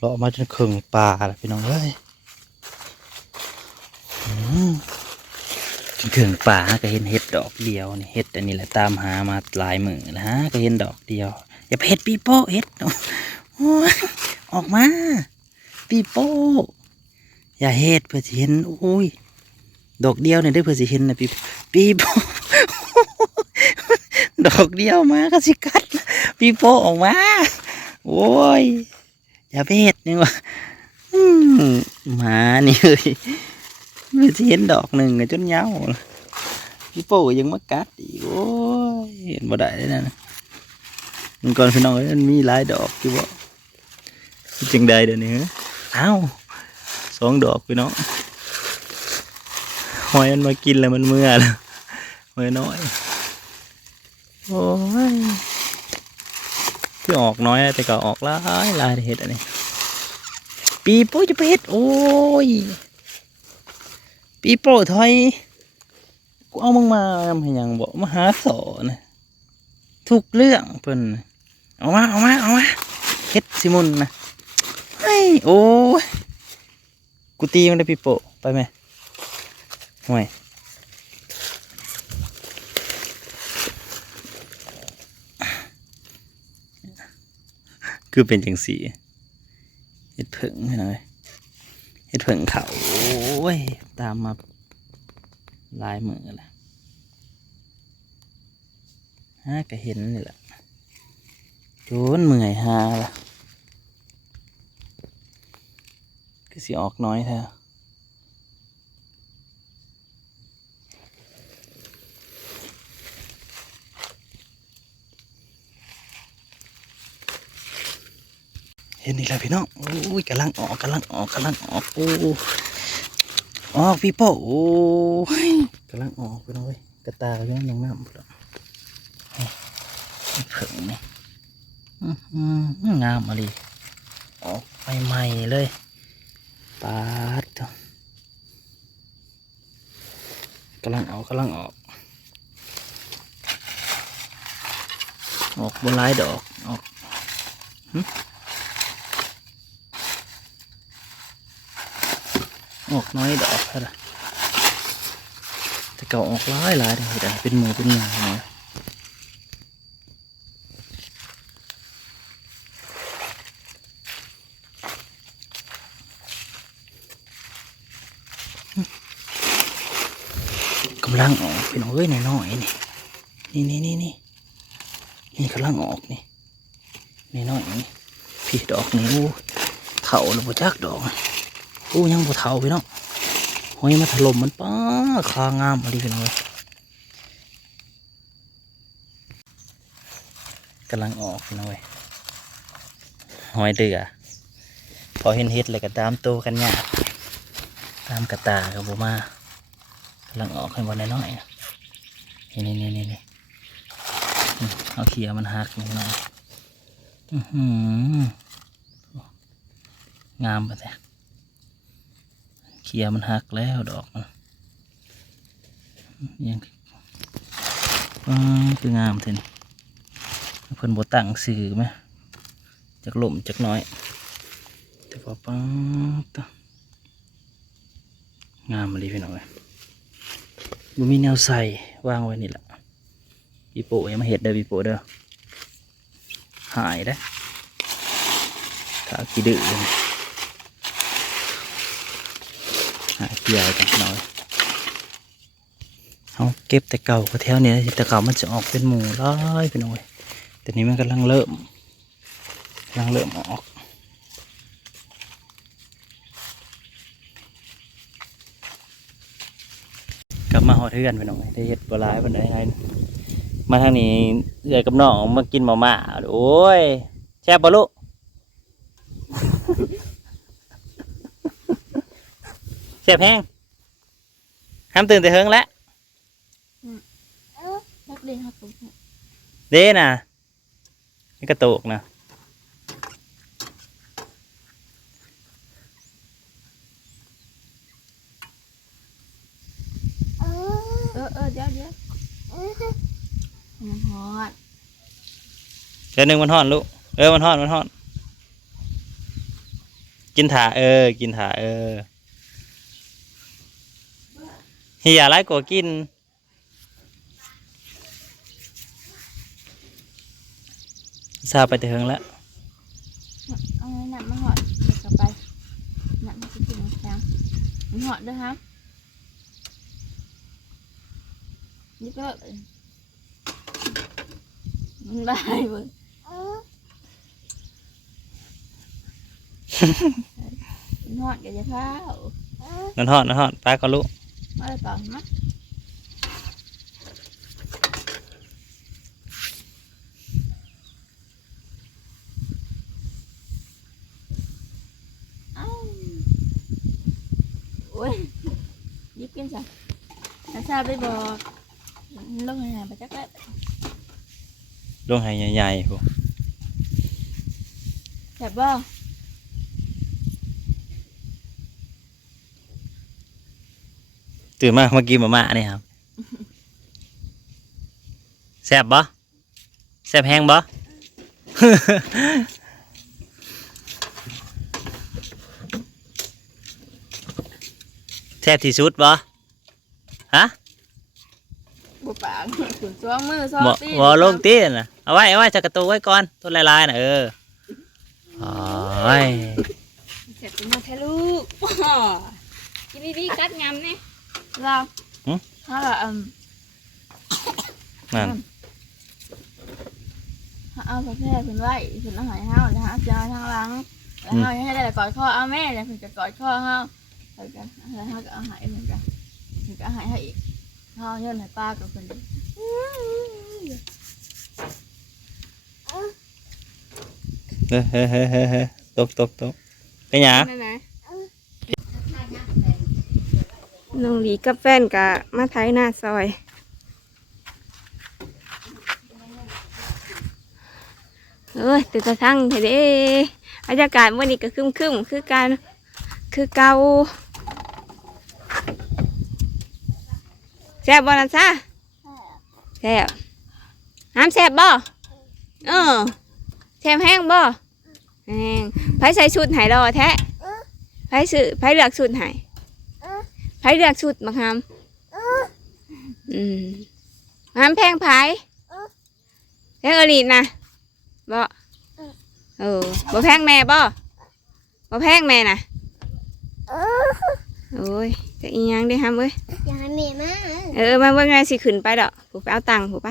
เลาะมาจนครึ่งป่าแล้วพี่น้องเอ้ยจนครึ่งป่าก็เห็นเห็ดดอกเดียวนี่เห็ดอันนี้แหละตามหามาหลายมื้อแล้วฮะก็เห็นดอกเดียวอย่าไปเห็ดปีโป้เห็ดโอ้ยออกมาปีโป้อย่าเห็ดเพื่อจะเห็นโอ้ยดอกเดียวเนี่ยได้เพื่อจะเห็นนะปีโป้ ดอกเดียวมาก็สิกัดปีโป้ออกมาโอ้ยอย่าไปเห็ดนี่วะหมานี่เลยเพื่อจะเห็นดอกหนึ่งจนเหงาปีโป้ยังมากัดอีกโอ้ยเห็นบ่ได้เลยนะมันก่อนพี่น้องเอ้ยมันมีหลายดอกอยู่บ่จึงได้เดี๋ยวนี้อ้าว2 ดอกพี่น้องหอยมันมากินแล้วมันเมื่อแล้วหอยน้อยโอ้ยที่ออกน้อยแต่ก็ออกหลายเห็ดอันนี้ปีโป้จะไปเห็ดโอ้ยปีโป้ถอยกูเอามึงมาทำให้ยังบอกมาหาสอนนะทุกเรื่องเพิ่นเอามาเฮ็ดสิมุนนะไอ้โอ้ยกูตีมันได้ปีโป้ไปไหมห่วยคือเป็นจังสีเฮ็ดผึ่งให้หน่อยเฮ็ดผึ่งเขาโอ้ยตามมาลายมือแหละฮะก็เห็นนี่แหละโดนเมื่อยหาละก็สิออกน้อยแท้เห็นอีกแล้วพี่น้องโอ้ยกำลังออกโอ้ออกพี่โป้โอ้ยกำลังออกพี่น้องเว้ยกระตาก็ยังน้ำพี่น้องเผิ่งนี่งามอะไรออกใหม่ๆเลยปาดกำลังออกบนหลายดอกออกน้อยดอกเท่าไหร่แต่เก่าออกหลายเลยเห็นเป็นหมูเป็นหมูเนาะกำลังออกเป็นเอ้ยน้อยนี่กำลังออกนี่น้อยนี่พี่ดอกนี่โอ้เถาหรือบ่จักดอกโอ้ยังบ่เถาพี่น้องหอยมาถล่มมันป้าคางามอะไรพี่น้องกำลังออกพี่น้องหอยเดือพอเห็นเห็ดเลยก็ตามโตกันเนี่ยตามกระตากับโบมากำลังออกให้บอลน้อยนี่เอาเขียมันหักนิดหน่อยงามไปแต่เขียมันหักแล้วดอกมันยังคืองามเท่านี้เพิ่นโบตั้งสื่อไหมจากลมจากน้อยแต่พอปังต่งามมาดีพี่น้องเลยบ่มีแนวใส่วางไว้นี่แหละปีโป้ยังมาเห็ดเด้อปีโป้เด้อหายได้ถ้าขี้ดื้อหาเกี่ยวกันหน่อยเอาเก็บแต่เก่าก็แถวนี้แต่เก่ามันจะออกเป็นหมูร้อยพี่น้องเลยแต่นี้มันกำลังเริ่มออกกลับมาหอเทือนไปหน่อยได้เห็ดปลายเป็นไงมาทางนี้เอื้อยกับน้องมากินหม่าโอ้ยแซ่บปะลูก แซ่บแห้งห้ามตื่นแต่เฮิงแล้วเด้น่ะนี่กระตุกนะเดี๋ยวมันฮอด เดี๋ยวหนึ่งมันห่อนลูกมันห่อน กินถากินถาเฮียไรก็กินซาไปแต่เฮิงแล้ว เอาไว้หนักมาหอดเดี๋ยวกลับไปหนักมาสิกินแข็งมันหอดด้วยฮะนี่ก็มันได้เว้ยมันหอดกับยาข้าว นั่นฮอดป้าก็รู้ มาเลยต่อมั้ยโอ้ยยิบกินจ้ะถ้าทราบไปบอกลงหาไปจักแล้ว ลงให้ใหญ่ๆพวก แซ่บบ่ ตื่นมาเมื่อกี้มาเนี่ยครับแซ่บบ่แซ่บแห้งบ่ แซ่บที่สุดบ่ฮะ บุปผาขุนซ้อมมือซ้อม บ่ ตี บ่ลงตีนน่ะเอาไว้จักกระตูไว้ก่อนตัวลายๆน่ะโอ้ย เสร็จมาแท้ลูก กินดีๆกัดงำเนี่ย เราถ้าเรานั่น เอาประเภทเป็นไว้เป็นอาหารห้าวนะฮะจะทางหลังแล้วห้าวให้ได้กอดข้อเอาแม่เลยเป็นจะกอดข้อห้าวแล้วกันแล้วห้าวก็เอาหายเหมือนกันมันก็หายให้อีกห้าวย้อนให้ป้ากับคนเดียว เฮ้ตกเป็นหยัง นั่นนะน้องหลีกับแฟนกะมาไทยหน้าซอยตื่นตะทั้งเถอะเด้บรรยากาศวันนี้ก็ครึมๆคือการคือเก่าแซ่บบ่นั่นซะแซ่บห้ามแซ่บบ่แซ่บแห้งบ่แห้งไผใส่ชุดไหรอแท้ไผเลือกชุดไหไผเลือกชุดมาคำห้ามแพงไผแพงอลีนะบ่บ่แพงแม่บ่แพงแม่น่ะโอ้ยจะอีหยังได้ห้ามเว้ย อยากให้แม่มา มาเบิ่งไงสิขึ้นไปดอกผูไปเอาตังค์ผูไป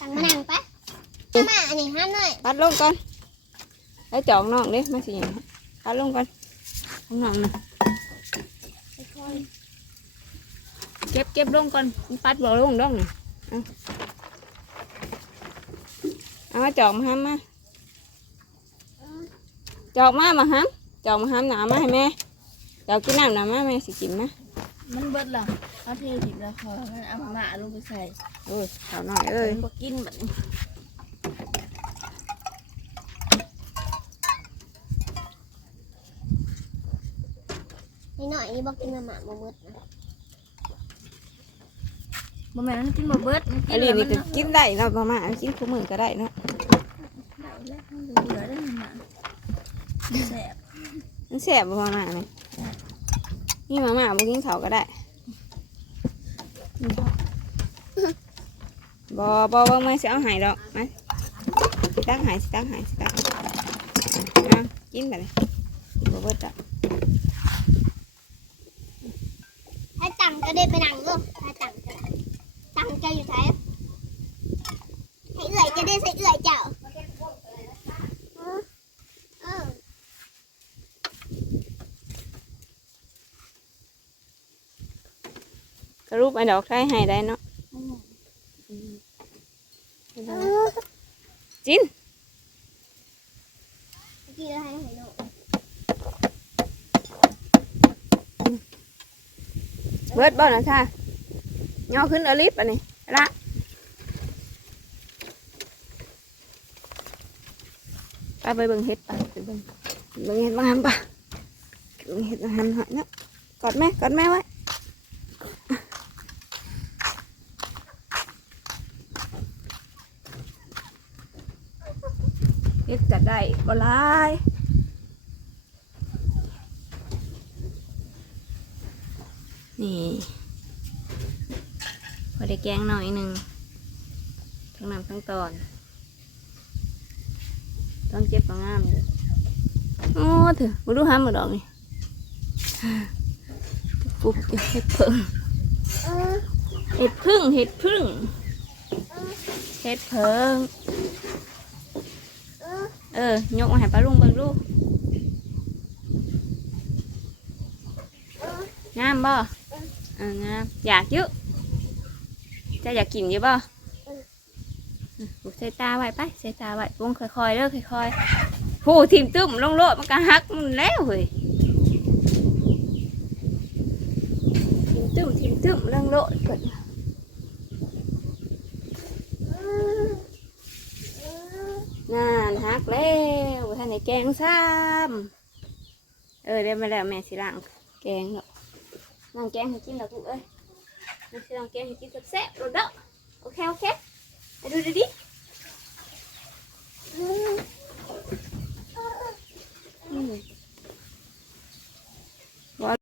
ตังมานั่งไปมาอันนี้ห้ามหน่อย ปัดลงก่อนแล้วจองน้องเด้มาสิหยังปัดลงก่อนข้างน้องน่ะเก็บลงก่อนปัดบ่ลงดอกนี่เอามาจอกมาห้ามมาจอกมาห้ามจอกมาห้ามหนามาให้แม่จอกกินน้ำหนามาแม่สิกินนะ มันเบิดล่ะเอาเทถิบแล้วพอมันเอามาลงไปใส่ ขาวหน่อยเลย บ่กินแบบนี้ นี่หน่อยนี่บอกกินมาหมาบ่มืดนะ บ่แม่นมันกินบ่เบิดมันกิ ไอ้ น ลี แล้ว นี่ มัน ก็กินได้เนาะประมาณกินคู่มือก็ได้เนาะ ได้แล้วมันเหลือได้มันน่ะแซ่บ มันแซ่บประมาณนี้นี่มาม่าบ่กินข้าวก็ได้บ่ไม่สิเอาใหายดอกมาสิตักใหายกินไปเลยบ่เบิดดอก ให้ตังก็ได้ไปนั่งลูกให้ตังก็ได้ตังแกอยู่ไหนให้เอื่อยจะได้ใส่เอื่อยเจ้า กระรูปไอ้ดอกไทยให้ได้เนาะจิน กี่แล้วให้หนู เบิดบ่นะซ่าย่อขึ้นเอาลิฟต์อันนี้ละไปเบิ่งเห็ดไปเบิ่งเห็ดบางหันปะเบิ่งเห็ดบางหันหอยเนาะกอดแม่ไว้เห็ดจะได้บ่หลาย นี่พอได้แกงหน่อยหนึ่งทั้งน้ำทั้งตอนต้องเจ็บก็งามเลยโอ้เถอะมาดูหาหมดดอกนี่ปุ๊บเห็ดเพิ่งเห็ดพึ่งเห็ดพึ่งเห็ดเพิ่งยกมาให้ป้าลุงเบิ่งดูงามบ่งามอยากเยอะจะอยากกินเยอะบ่ใส่ตาไว้ไปใส่ตาไว้วงค่อยๆเด้อค่อยๆผู้ทิ่มตึ้มลงโลดมันก็หักมันแล้วเฮ้ยทิ่มตึ้มลงโลดเกิดน่าหักแล้วท่านไหนแกงซ้ำได้มาแล้วแม่สิล้างแกงหรอกล้างแกงให้กินหรอกลูกเอ้ยแม่สิล้างแกงให้กินแซ่บๆหรอกเด้อโอเคไปดูดิ